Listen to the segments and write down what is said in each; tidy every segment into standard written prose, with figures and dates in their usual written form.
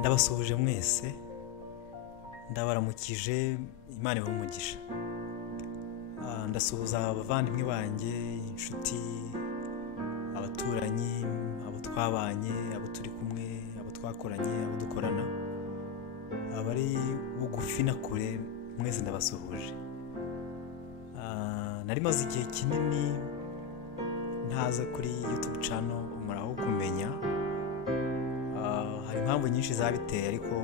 Ndabasuhuje mwese, ndabaramukije, Imana ibahe umugisha. Ndasuhuza abavandimwe banjye, inshuti, abaturanyi, abo twabanye, abo turi kumwe, abo twakoranye, abo dukorana, abari bugufi na kure, mwese ndabasuhuje. Nari maze igihe kinini ntaza kuri YouTube channel umuraho kumenya. Hari impamvu nyinshi zabiteye, ariko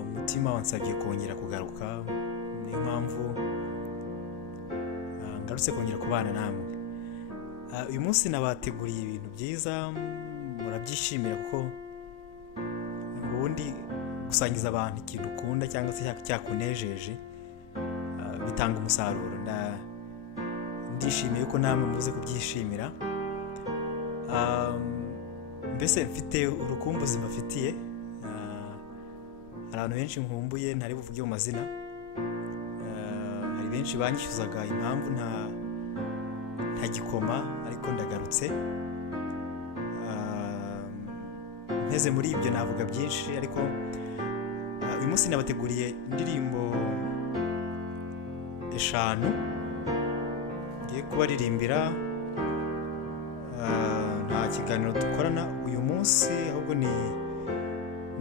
umutima wansabye kongera kugaruka. Niyo mpamvu ngarutse kongera kubana namwe. Uyu munsi nabateguriye ibintu byiza, murabyishimira kuko ubundi gusangiza abantu ikintu ukunda cyangwa se cyakunejeje bitanga umusaruro. Ndishimiye ko namwe muze kubyishimira. Mbese mfite urukumbuzi mbafitiye. Hari abantu benshi nkumbuye ntari buvuge mu mazina. Hari benshi banyishyuzaga impamvu nta gikoma, ariko ndagarutse. Mpeze muri ibyo navuga byinshi, ariko uyu munsi nabateguriye indirimbo 5 ngiye kubaririmbira. Nta kiganiro dukorana uyu munsi, ahubwo ni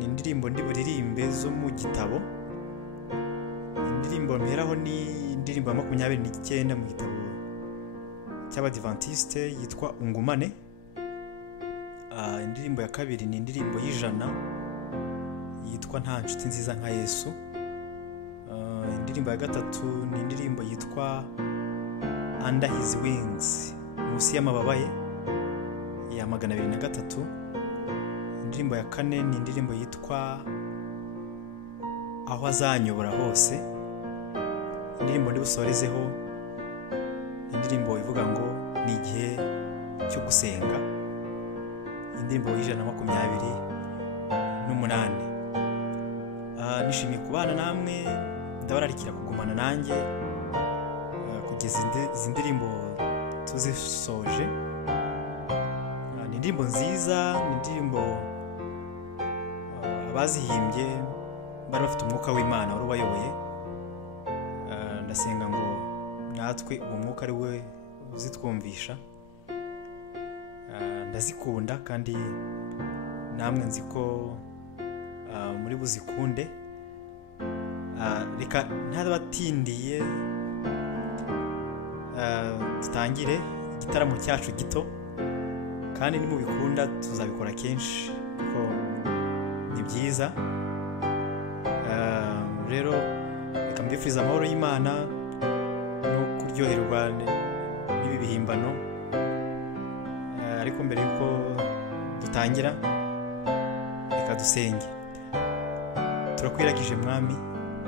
indirimbo ndi buririmbe zo mu gitabo. Indirimbo mperaho ni indirimbo ya 29 mu gitabo cy'Abadiventiste yitwa Ungumane. Indirimbo ya kabiri ni indirimbo y'ijana yitwa Nta nshuti nziza nka Yesu. Indirimbo ya gatatu ni indirimbo yitwa Under His Wings, munsi y'amababa ye, ya 203. Indirimbo ya kane ni indirimbo yitwa Aho azanyobora hose. Indirimbo ndi busorezeho indirimbo ivuga ngo ni igihe cyo gusenga, indirimbo y'128. Nishimiye kubana namwe, ndabararikira kugumana nanjye kugeza izi ndirimbo tuzisoje. Ni indirimbo nziza, ni indirimbo abazihimbye bari bafite umwuka w'Imana wari ubayoboye. Ndasenga ngo natwe uwo mwuka ari we uzitwumvisha. Ndazikunda kandi namwe nzi ko muri buzikunde. Reka ntabatindiye dutangire igitaramo cyacu gito, kandi nimubikunda tuzabikora kenshi kuko ni byiza. Rero reka mbifuriza amahoro y'Imana no kuryoherwa n'ibi bihimbano. Ariko mbere yuko dutangira, reka dusenge. Turakwiragije Mwami,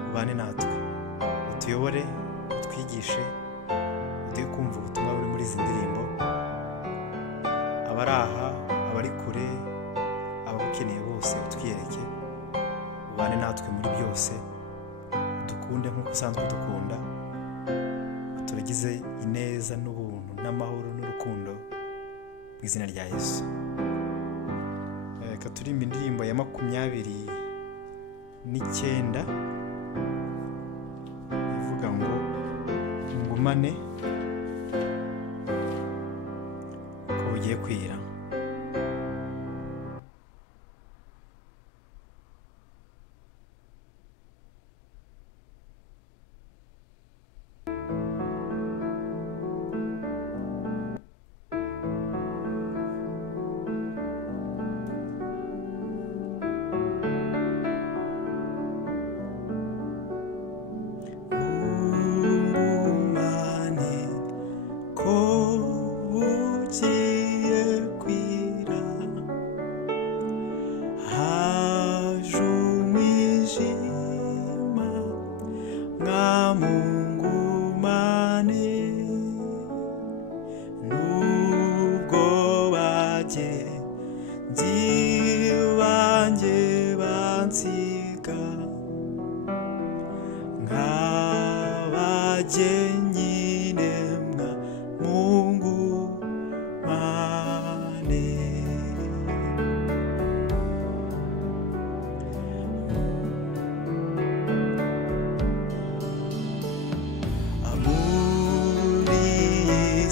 ubane natwe, utuyobore, utwigishe, uduhe kumva ubutumwa buri muri izi ndirimbo. Abari aha, abari kure, ababukeneye bose utwiyereke, ubane natwe muri byose, dukunde nk'uko usanzwe dukunda, turagize ineza n'ubuntu n'amahoro n'urukundo mu izina rya Yesu. Reka turimbe indirimbo ya 29 ivuga ngo Ngumane ko bugiye kwira. Ungumane ko bugiye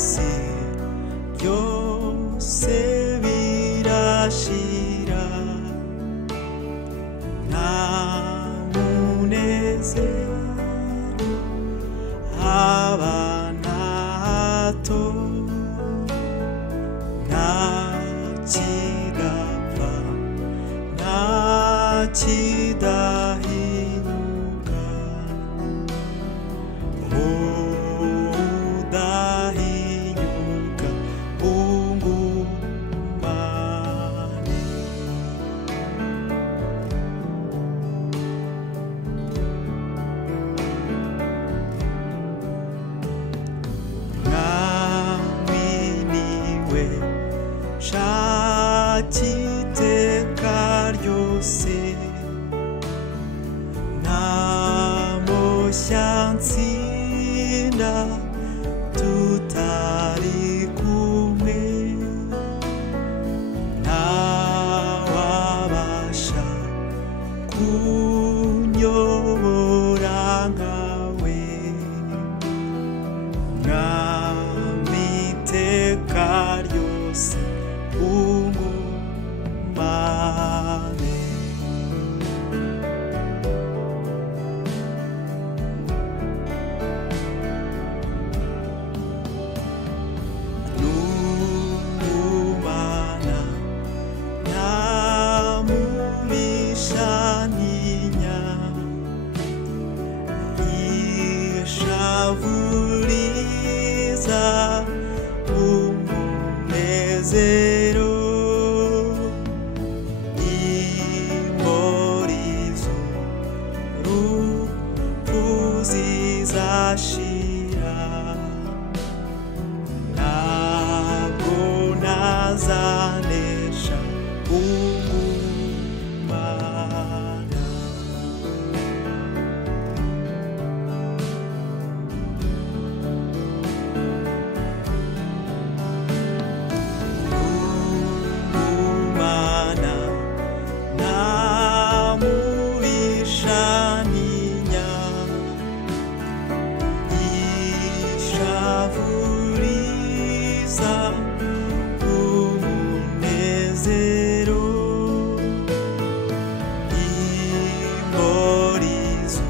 isi byose birashira, nta munezero haba na hato, nta kidapfa nta kidahinyuka, udahinyuka ungumane. Mwami niwe shakiteka ryose, nta moshya nsinda tutari kumwe, ntawabasha kunyobora nkawe. Mwami iteka ryose ungumane. Nungumana namubishaninya, ishavuriza umunezero, inkorizo rupfu zizashira, ntabwo nazanesha ungumana. Ungumana namubishaninya, ishavuriza umunezero, inkorizo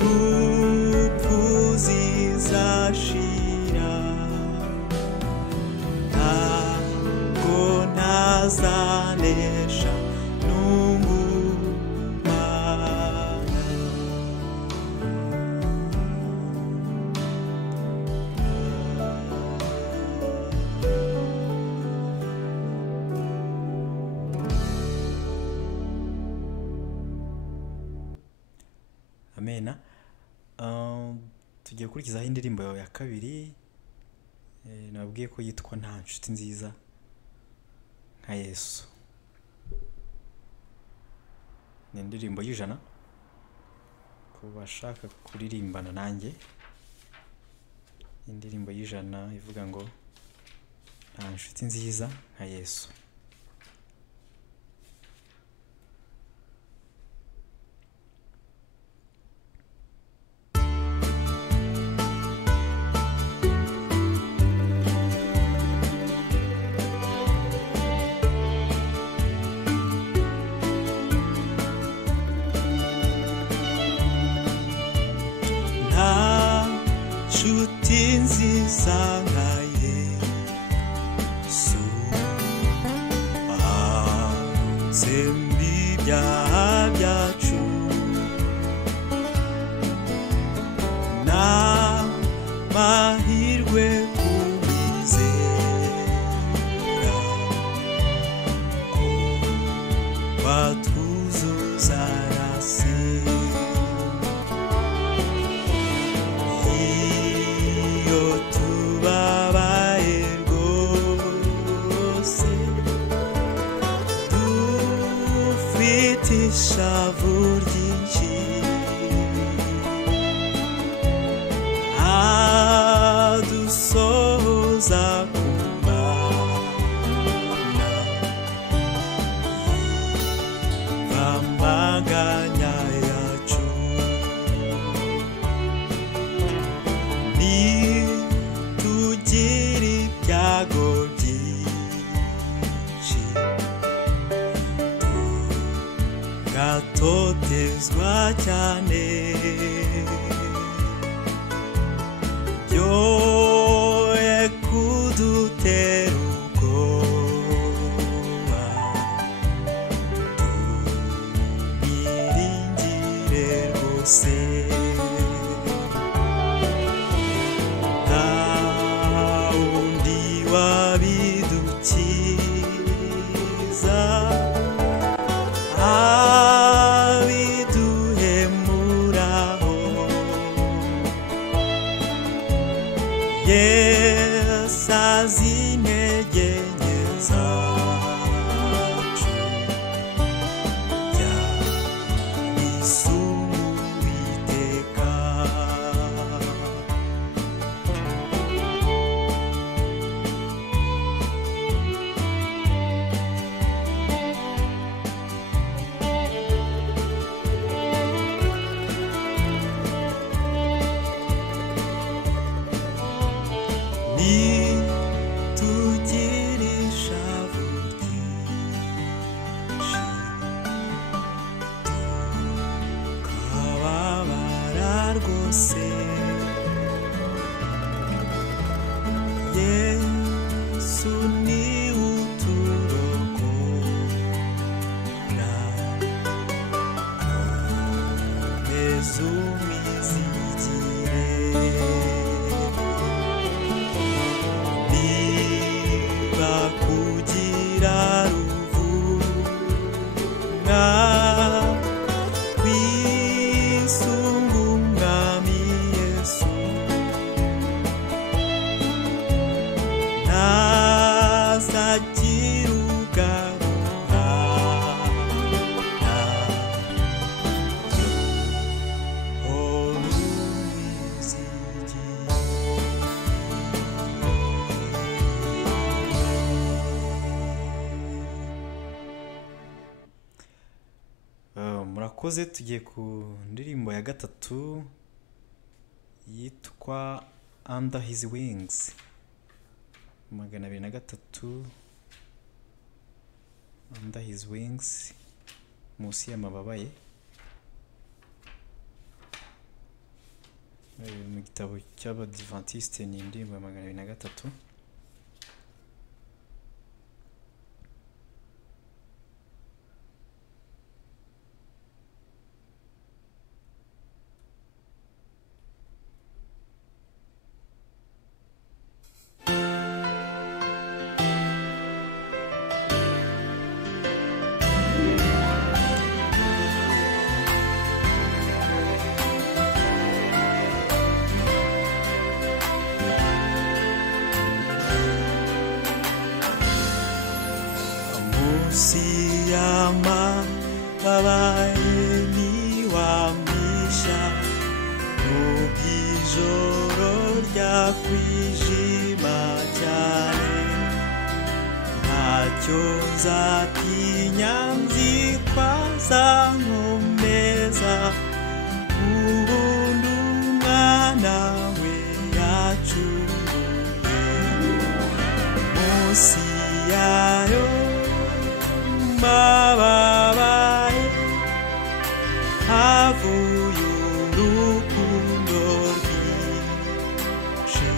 rupfu zizashira, ntabwo nazanesha nungumana. Amena. Tugiye gukurikizaho indirimbo yawe ya kabiri, nababwiye ko yitwa nta nshuti nziza nka Yesu. Ni indirimbo y'ijana ku bashaka kuririmbana nanjye. Indirimbo y'ijana ivuga ngo nta nshuti nziza nka Yesu. Nshuti nziza nka Yesu, Yesu azi intege nke zacu jya isuma Uwiteka nitugira ishavu ryinshi tukababara rwose Yesu niwe uturokora komeza umwizigire kugira ruvumwa kwisunga umwami Yesu ntazagira ugarura murakoze. Tugiye ku ndirimbo ya gatatu yitwa Under His Wings 203 Under His Wings munsi y'amababa ye mu gitabo cy'Abadiventiste ni indirimbo ya 203. Siyama babaye niwamisha n'ubw'ijoro ryakwijima cyane ntacyo nzatinya nzitwaza nkomeza ubundi umwana we yacunguye munsi yayo babaye havuye urukundo rwinshi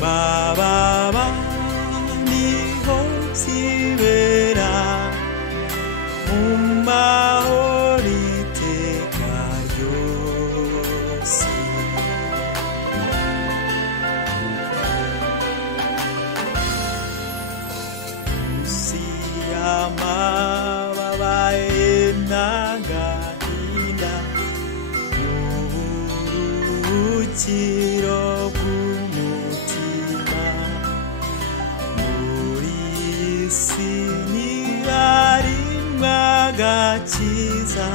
mababa niho zibera mu mahoro iteka ryose amababaye n'agahinda n'uburuhukiro bw'umutima muri iyi si ntiharimwo agakiza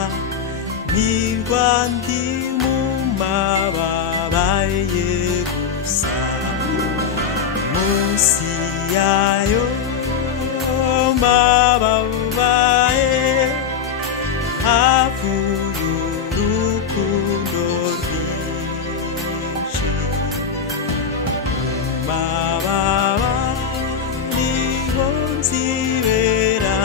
nirwa ndi mu mababa ye gusa munsi yayo babaye havuye urukundo rwinshi mababa niho nzibera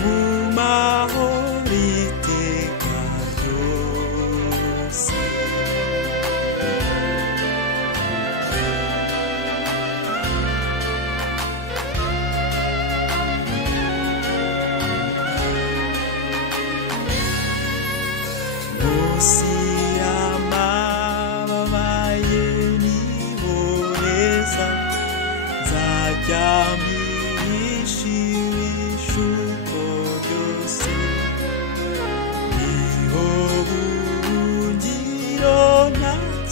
mu mahoro iteka ryose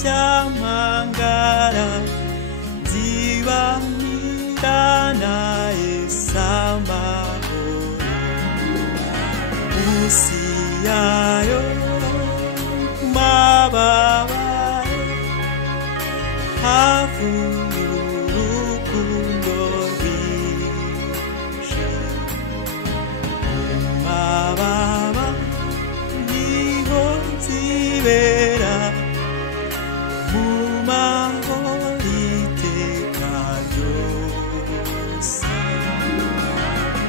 cyamangara nzibanirana esamahoro munsi yayo mababa havuye urukundo rwinshi mu mababa niho nzibera mu mahoro iteka ryose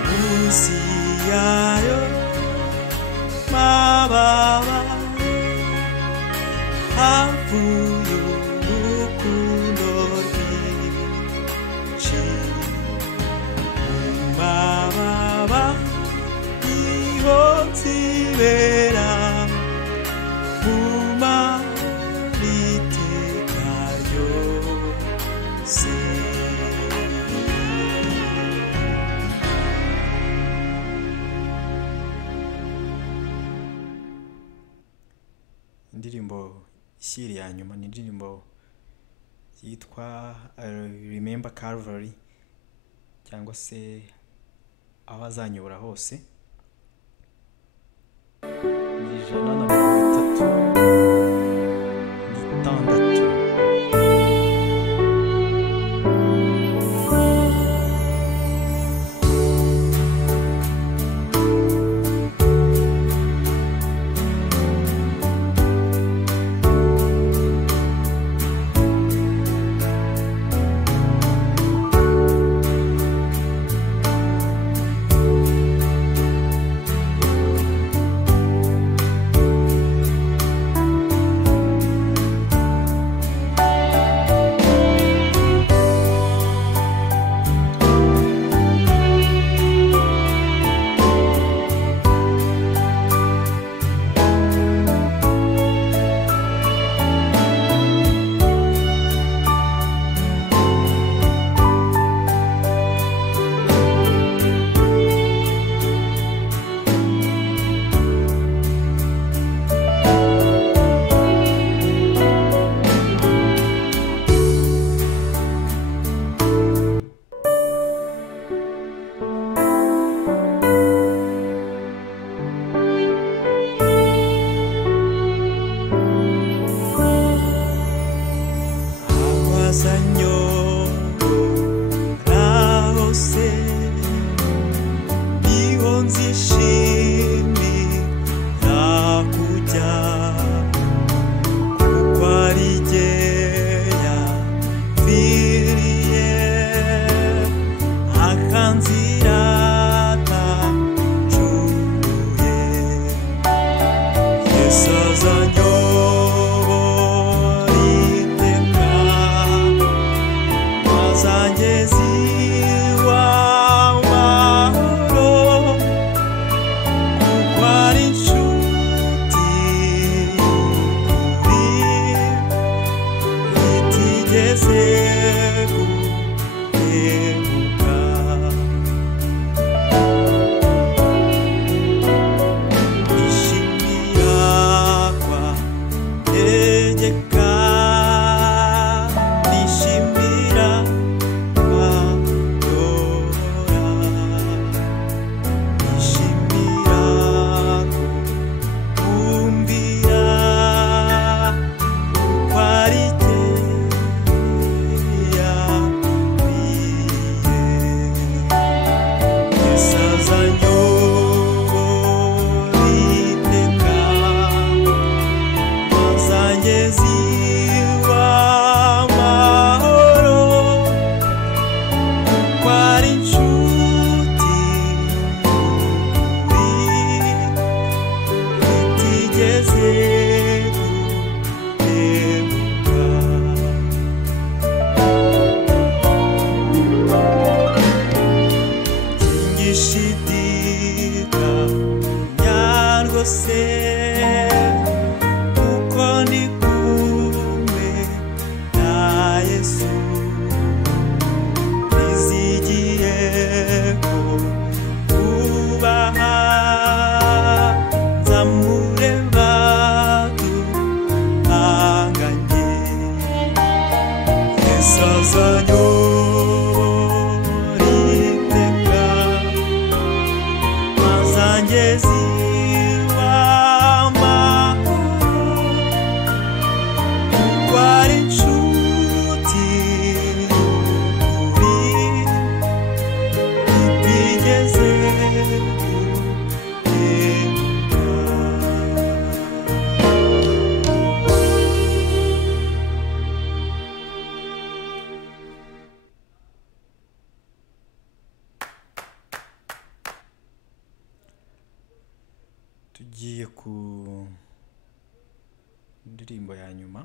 munsi yayo mababa havuye urukundo rwinshi mu mababa niho nzibera mu mahoro iteka ryose. Indirimbo ishyiri ya nyuma ni indirimbo yitwa Remember Calvary cyangwa se aho azanyobora hose. Ni 136. Yes. tugiye ku ndirimbo ya nyuma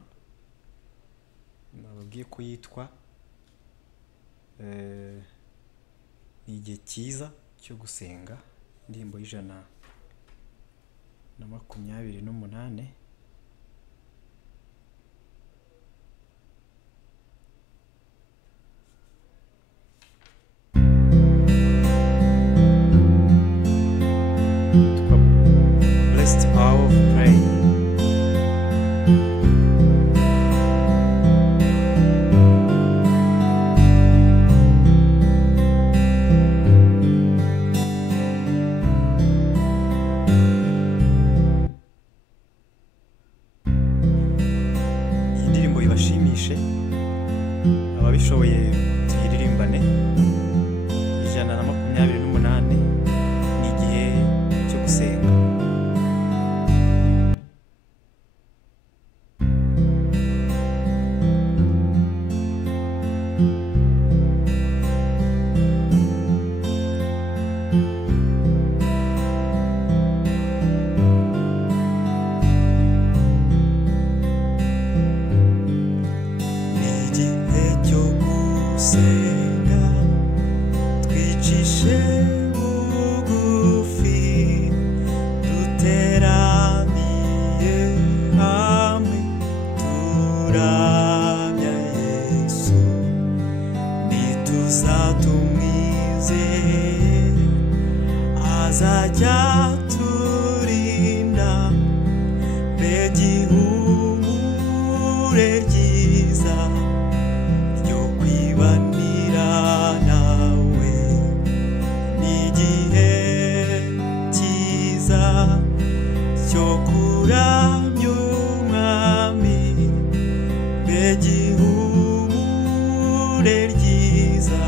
nababwiye ko yitwa ni igihe cyiza cyo gusenga, indirimbo y'128. Blessed hour of prayer. Ibashimishe ababishoboye tuyiririmbane. 128 ni igihe cyo gusenga. Senga twicishe bugufi duteraniye hamwe turamya Yesu, nituzatumwizeye azajya turinda, mbega ihumure ryiza ryo kwibanira nawe. Ni igihe cyiza cyo kuramya umwami, mbega ihumure ryiza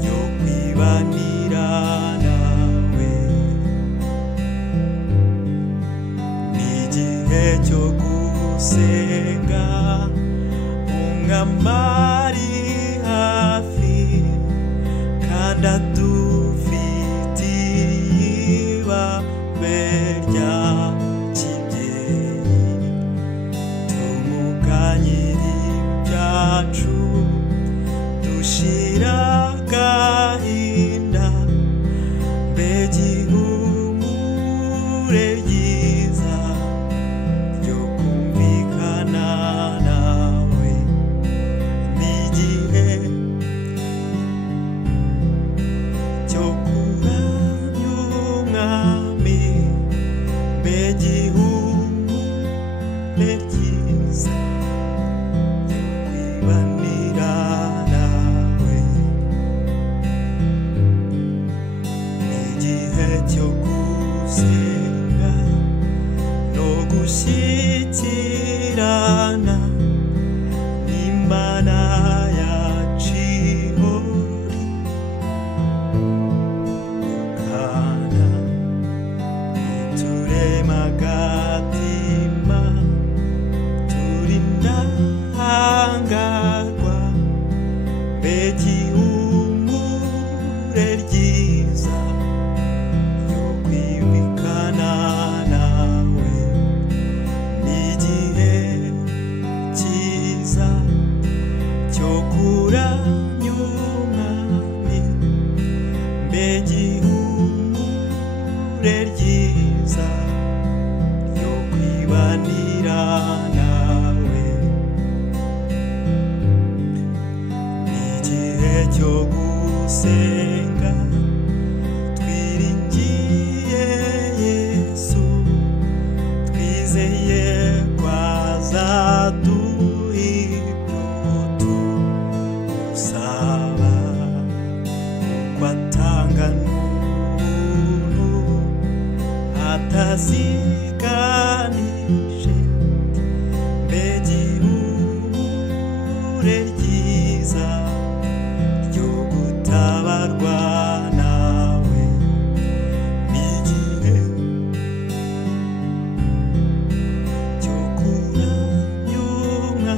ryo kwibanira nawe. Ni igihe cyo gusenga, umwami hafi kandi adufitiye ibambe rya kibyeyi, tumuganyira ibyacu dushira agahinda, mbega ihumure ryiza ryo kumvikana nawe. Ni igihe cyo kuramya umwami, mbega ihumure ryiza ryo kwibanira nawe. Ni igihe cyo gusenga no gushyikirana n'Imana yacu ihora ikana iturema agatima, turi indahangarwa, mbega ihumure ryiza ryo kwibikana nawe. Ni igihe cyiza cyo kuramya umwami, mbega ihumure ryiza ryo kwibanira nawe. Ni igihe cyo gusenga twiringiye Yesu, twizeye ko azaduha ibyo tumusaba, kuko atanga n'ubuntu ataziganije, mbega ihumure ryiza ryo gutabarwa nawe. Ni igihe cyo kuramya umwami,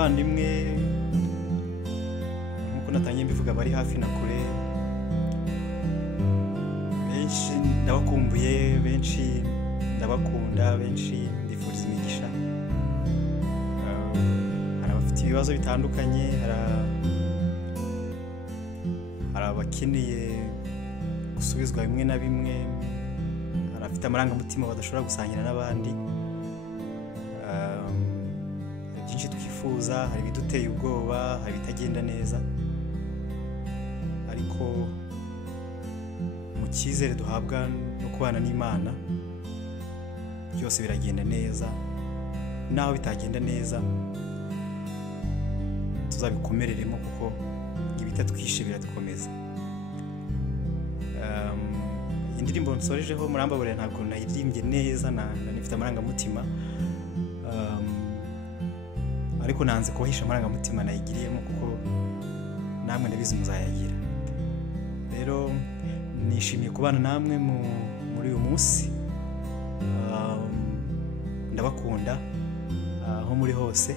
abavandimwe nk'uko natangiye mbivuga bari hafi na kure, benshi ndabakumbuye, benshi ndabakunda, benshi mbifuriza imigisha. Hari abafite ibibazo bitandukanye, hari abakeneye gusubizwa bimwe na bimwe, hari abafite amarangamutima badashobora gusangira n'abandi. Hari byinshi twifuza, hari ibiduteye ubwoba, hari ibitagenda neza, ariko mu cyizere duhabwa no kubana n'Imana byose biragenda neza. Naho bitagenda neza tuzabikomereremo, kuko ibitatwishe biradukomeza. Indirimbo nsorejeho murambaburira ntabwo nayiririmbye neza, nifite amarangamutima, ariko nanze kubahisha amarangamutima nayigiriyemo, kuko namwe ndabizi muzayagira. Rero nishimiye kubana namwe muri uyu munsi. Ndabakunda aho muri hose,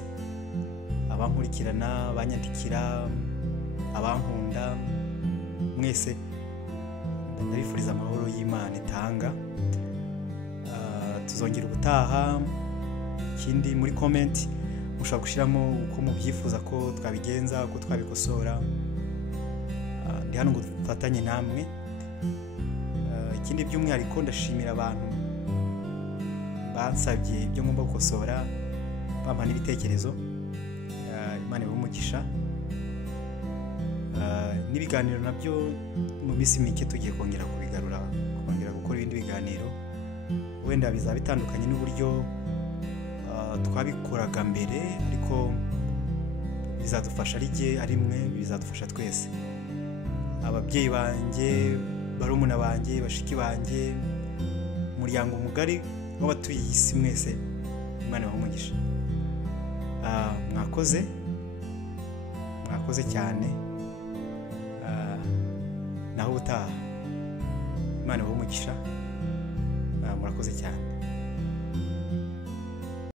abankurikirana, abanyandikira, abankunda, mwese ndabifuriza amahoro y'Imana itanga. Tuzongera ubutaha. Ikindi muri comment mushobora gushyiramo uko mubyifuza ko twabigenza, uko twabikosora. Ndi hano ngo dufatanye namwe. Ikindi by'umwihariko ndashimira abantu bansabye ibyo ngomba gukosora, bampa n'ibitekerezo. Imana ibahe umugisha. N'ibiganiro nabyo mu minsi mike tugiye kongera kubigarura, kongera gukora ibindi biganiro. Wenda bizaba bitandukanye n'uburyo twabikoraga mbere, ariko bizadufasha ari mwe, bizadufasha twese. Ababyeyi banjye, barumuna banjye, bashiki banjye, umuryango mugari w'abatuye iyi si mwese, Imana ibahe umugisha. Mwakoze cyane. Naho ubutaha. Imana ibahe umugisha. Murakoze cyane.